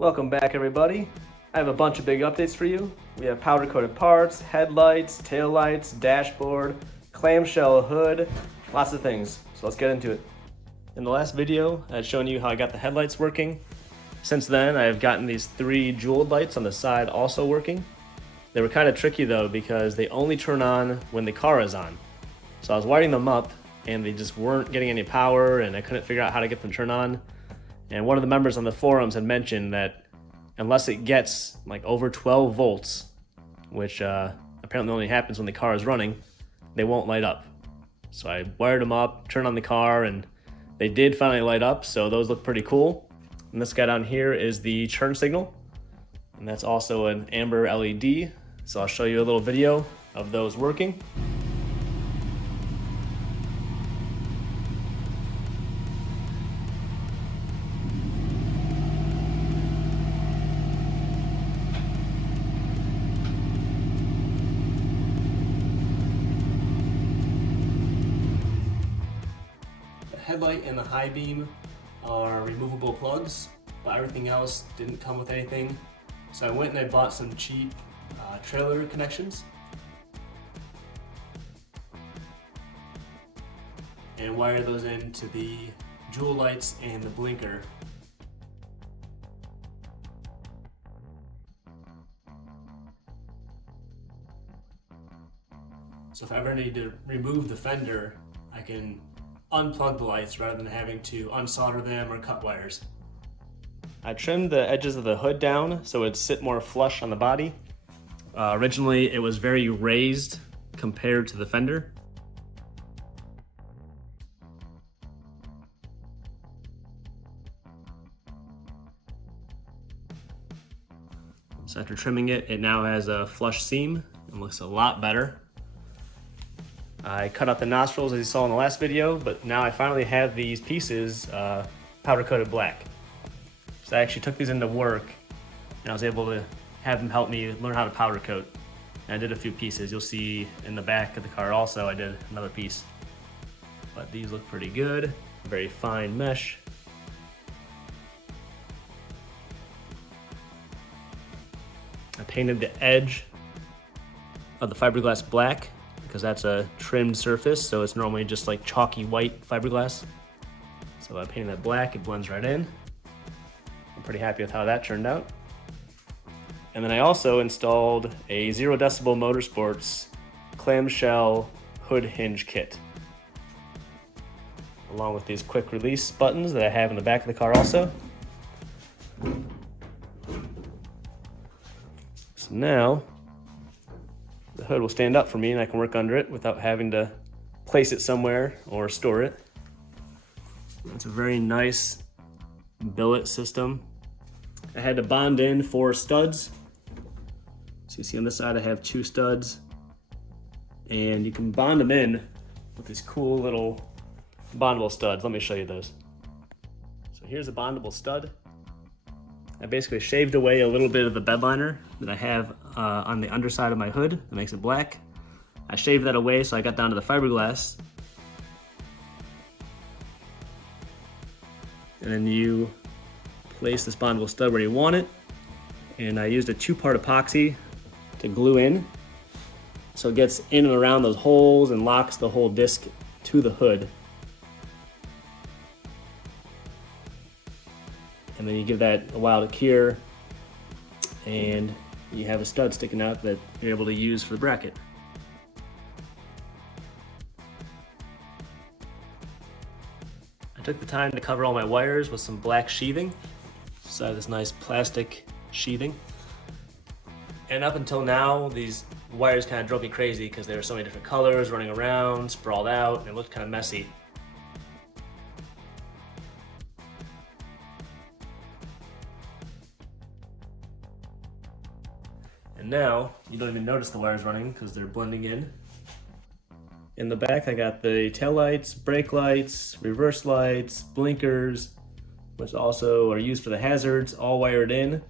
Welcome back, everybody. I have a bunch of big updates for you. We have powder coated parts, headlights, taillights, dashboard, clamshell hood, lots of things. So let's get into it. In the last video, I had shown you how I got the headlights working. Since then, I have gotten these 3 jeweled lights on the side also working. They were kind of tricky though because they only turn on when the car is on. So I was wiring them up and they just weren't getting any power and I couldn't figure out how to get them turned on. And one of the members on the forums had mentioned that unless it gets like over 12 volts, which apparently only happens when the car is running, they won't light up. So I wired them up, turned on the car, and they did finally light up, so those look pretty cool. And this guy down here is the turn signal, and that's also an amber LED. So I'll show you a little video of those working. Headlight and the high beam are removable plugs, but everything else didn't come with anything. So I went and I bought some cheap trailer connections and wired those into the jewel lights and the blinker. So if I ever need to remove the fender, I can unplug the lights rather than having to unsolder them or cut wires. I trimmed the edges of the hood down so it'd sit more flush on the body. Originally it was very raised compared to the fender. So after trimming it, it now has a flush seam and looks a lot better. I cut out the nostrils as you saw in the last video, but now I finally have these pieces powder coated black. So I actually took these into work and I was able to have them help me learn how to powder coat. And I did a few pieces. You'll see in the back of the car also I did another piece. But these look pretty good, very fine mesh. I painted the edge of the fiberglass black because that's a trimmed surface, so it's normally just like chalky white fiberglass. So by painting that black, it blends right in. I'm pretty happy with how that turned out. And then I also installed a 0 Decibel Motorsports clamshell hood hinge kit, along with these quick release buttons that I have in the back of the car also. So now, the hood will stand up for me and I can work under it without having to place it somewhere or store it. It's a very nice billet system. I had to bond in 4 studs. So you see on this side I have 2 studs, and you can bond them in with these cool little bondable studs. Let me show you those. So here's a bondable stud. I basically shaved away a little bit of the bed liner that I have on the underside of my hood that makes it black. I shaved that away so I got down to the fiberglass. And then you place this bondable stud where you want it. And I used a 2-part epoxy to glue in, so it gets in and around those holes and locks the whole disc to the hood. And then you give that a while to cure, and you have a stud sticking out that you're able to use for the bracket. I took the time to cover all my wires with some black sheathing. So I have this nice plastic sheathing. And up until now, these wires kind of drove me crazy because there were so many different colors running around, sprawled out, and it looked kind of messy. And now, you don't even notice the wires running because they're blending in. In the back, I got the tail lights, brake lights, reverse lights, blinkers, which also are used for the hazards, all wired in.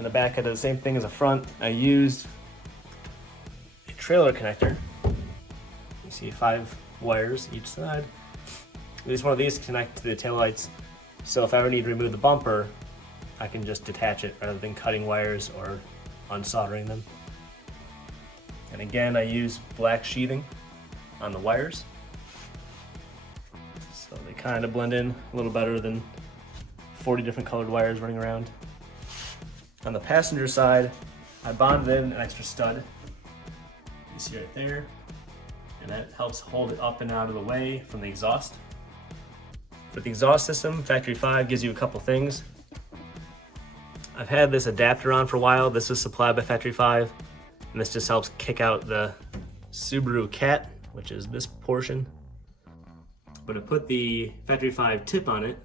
In the back, I did the same thing as the front. I used a trailer connector. You see 5 wires each side. At least one of these connect to the taillights. So if I ever need to remove the bumper, I can just detach it rather than cutting wires or unsoldering them. And again, I use black sheathing on the wires. So they kind of blend in a little better than 40 different colored wires running around. On the passenger side, I bonded in an extra stud. You see right there. And that helps hold it up and out of the way from the exhaust. For the exhaust system, Factory 5 gives you a couple things. I've had this adapter on for a while. This is supplied by Factory 5, and this just helps kick out the Subaru Cat, which is this portion. But I put the Factory 5 tip on it.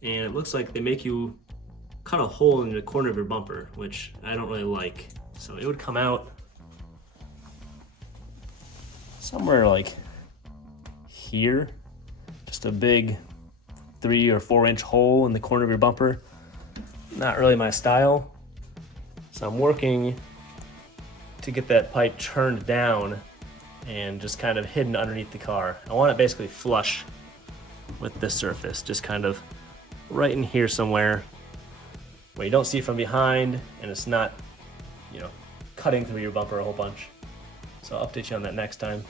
And it looks like they make you cut a hole in the corner of your bumper, which I don't really like. So it would come out somewhere like here, just a big 3 or 4 inch hole in the corner of your bumper. Not really my style. So I'm working to get that pipe turned down and just kind of hidden underneath the car. I want it basically flush with this surface, just kind of right in here somewhere where you don't see from behind and it's not, you know, cutting through your bumper a whole bunch. So I'll update you on that next time.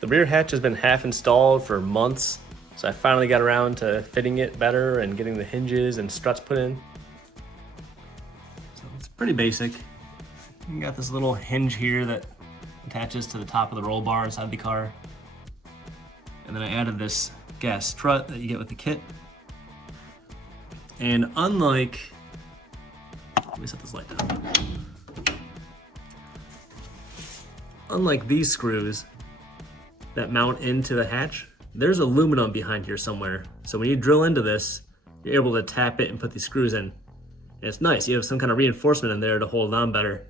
The rear hatch has been half installed for months, so I finally got around to fitting it better and getting the hinges and struts put in. So it's pretty basic. You got this little hinge here that attaches to the top of the roll bar inside the car. And then I added this gas strut that you get with the kit. And unlike, let me set this light down. Unlike these screws that mount into the hatch, there's aluminum behind here somewhere. So when you drill into this, you're able to tap it and put these screws in. And it's nice, you have some kind of reinforcement in there to hold it on better.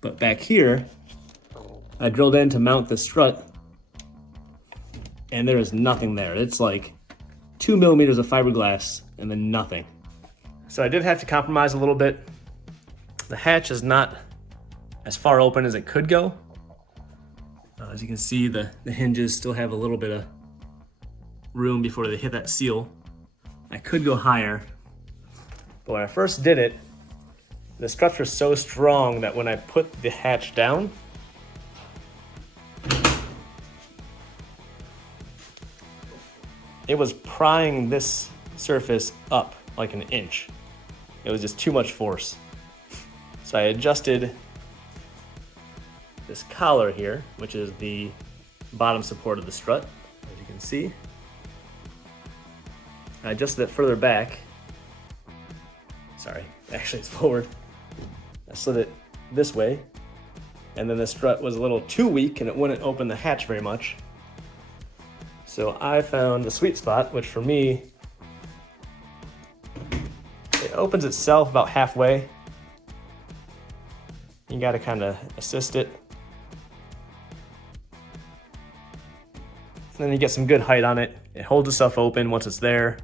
But back here, I drilled in to mount the strut, and there is nothing there. It's like 2 millimeters of fiberglass and then nothing. So I did have to compromise a little bit. The hatch is not as far open as it could go. As you can see, the hinges still have a little bit of room before they hit that seal. I could go higher, but when I first did it, the struts were so strong that when I put the hatch down, it was prying this surface up like an inch. It was just too much force. So I adjusted this collar here, which is the bottom support of the strut, as you can see. I adjusted it further back. Sorry, actually it's forward. I slid it this way, and then the strut was a little too weak and it wouldn't open the hatch very much. So I found the sweet spot, which for me, it opens itself about halfway. You gotta kind of assist it. And then you get some good height on it. It holds itself open once it's there.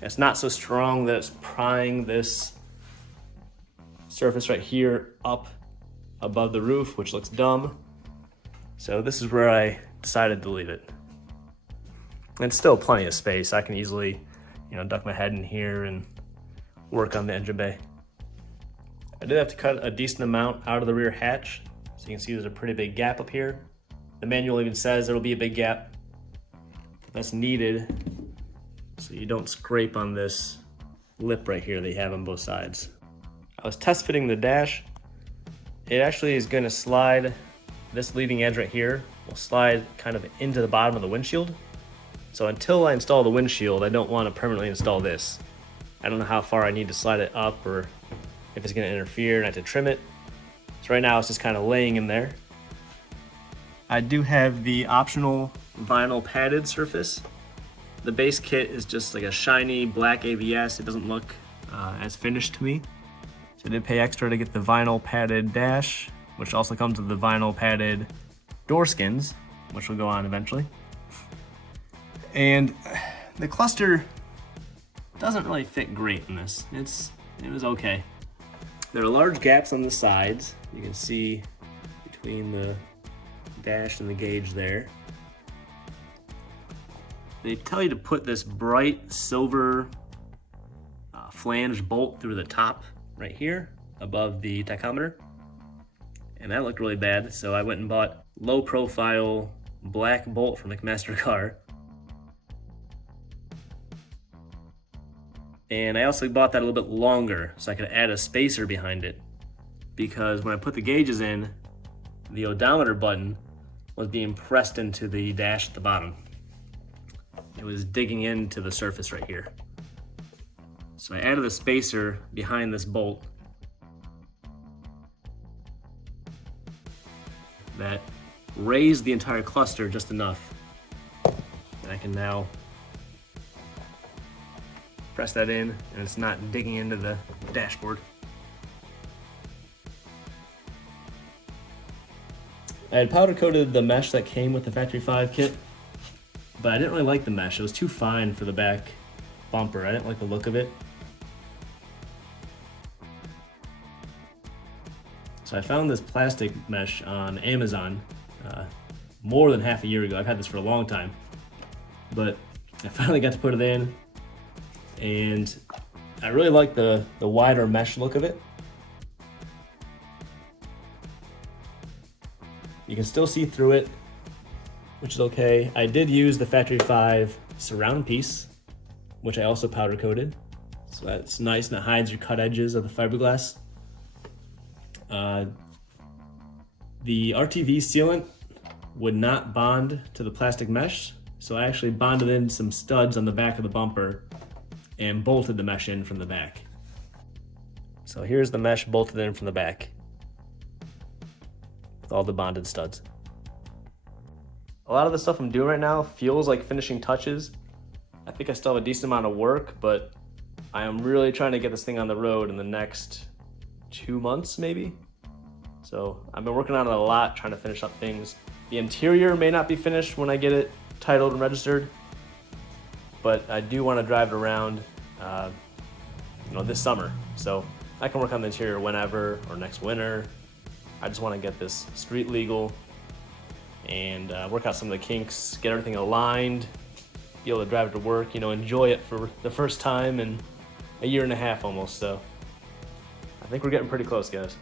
It's not so strong that it's prying this surface right here up above the roof, which looks dumb. So this is where I decided to leave it. And it's still plenty of space. I can easily, duck my head in here and work on the engine bay. I did have to cut a decent amount out of the rear hatch. So you can see there's a pretty big gap up here. The manual even says there'll be a big gap. That's needed so you don't scrape on this lip right here that you have on both sides. I was test fitting the dash. It actually is going to slide, this leading edge right here will slide kind of into the bottom of the windshield. So until I install the windshield, I don't want to permanently install this. I don't know how far I need to slide it up or if it's going to interfere and I have to trim it. So right now it's just kind of laying in there. I do have the optional vinyl padded surface. The base kit is just like a shiny black ABS. It doesn't look as finished to me. So I did pay extra to get the vinyl padded dash which also comes with the vinyl padded door skins, which will go on eventually. And the cluster doesn't really fit great in this. It was okay. There are large gaps on the sides. You can see between the dash and the gauge there. They tell you to put this bright silver flange bolt through the top right here above the tachometer. And that looked really bad, so I went and bought low profile black bolt from the McMaster car. And I also bought that a little bit longer so I could add a spacer behind it, because when I put the gauges in, the odometer button was being pressed into the dash at the bottom. It was digging into the surface right here. So I added a spacer behind this bolt that raised the entire cluster just enough that I can now press that in and it's not digging into the dashboard. I had powder coated the mesh that came with the Factory 5 kit, but I didn't really like the mesh. It was too fine for the back bumper. I didn't like the look of it. So I found this plastic mesh on Amazon more than half a year ago. I've had this for a long time, but I finally got to put it in, and I really like the wider mesh look of it. You can still see through it, which is okay. I did use the Factory 5 surround piece, which I also powder coated. So that's nice and it hides your cut edges of the fiberglass. The RTV sealant would not bond to the plastic mesh, so I actually bonded in some studs on the back of the bumper and bolted the mesh in from the back. So here's the mesh bolted in from the back with all the bonded studs. A lot of the stuff I'm doing right now feels like finishing touches. I think I still have a decent amount of work, but I am really trying to get this thing on the road in the next 2 months maybe. So I've been working on it a lot, trying to finish up things. The interior may not be finished when I get it titled and registered, but I do want to drive it around this summer. So I can work on the interior whenever or next winter. I just want to get this street legal and work out some of the kinks, get everything aligned, be able to drive it to work, enjoy it for the first time in a year and a half almost. So I think we're getting pretty close, guys.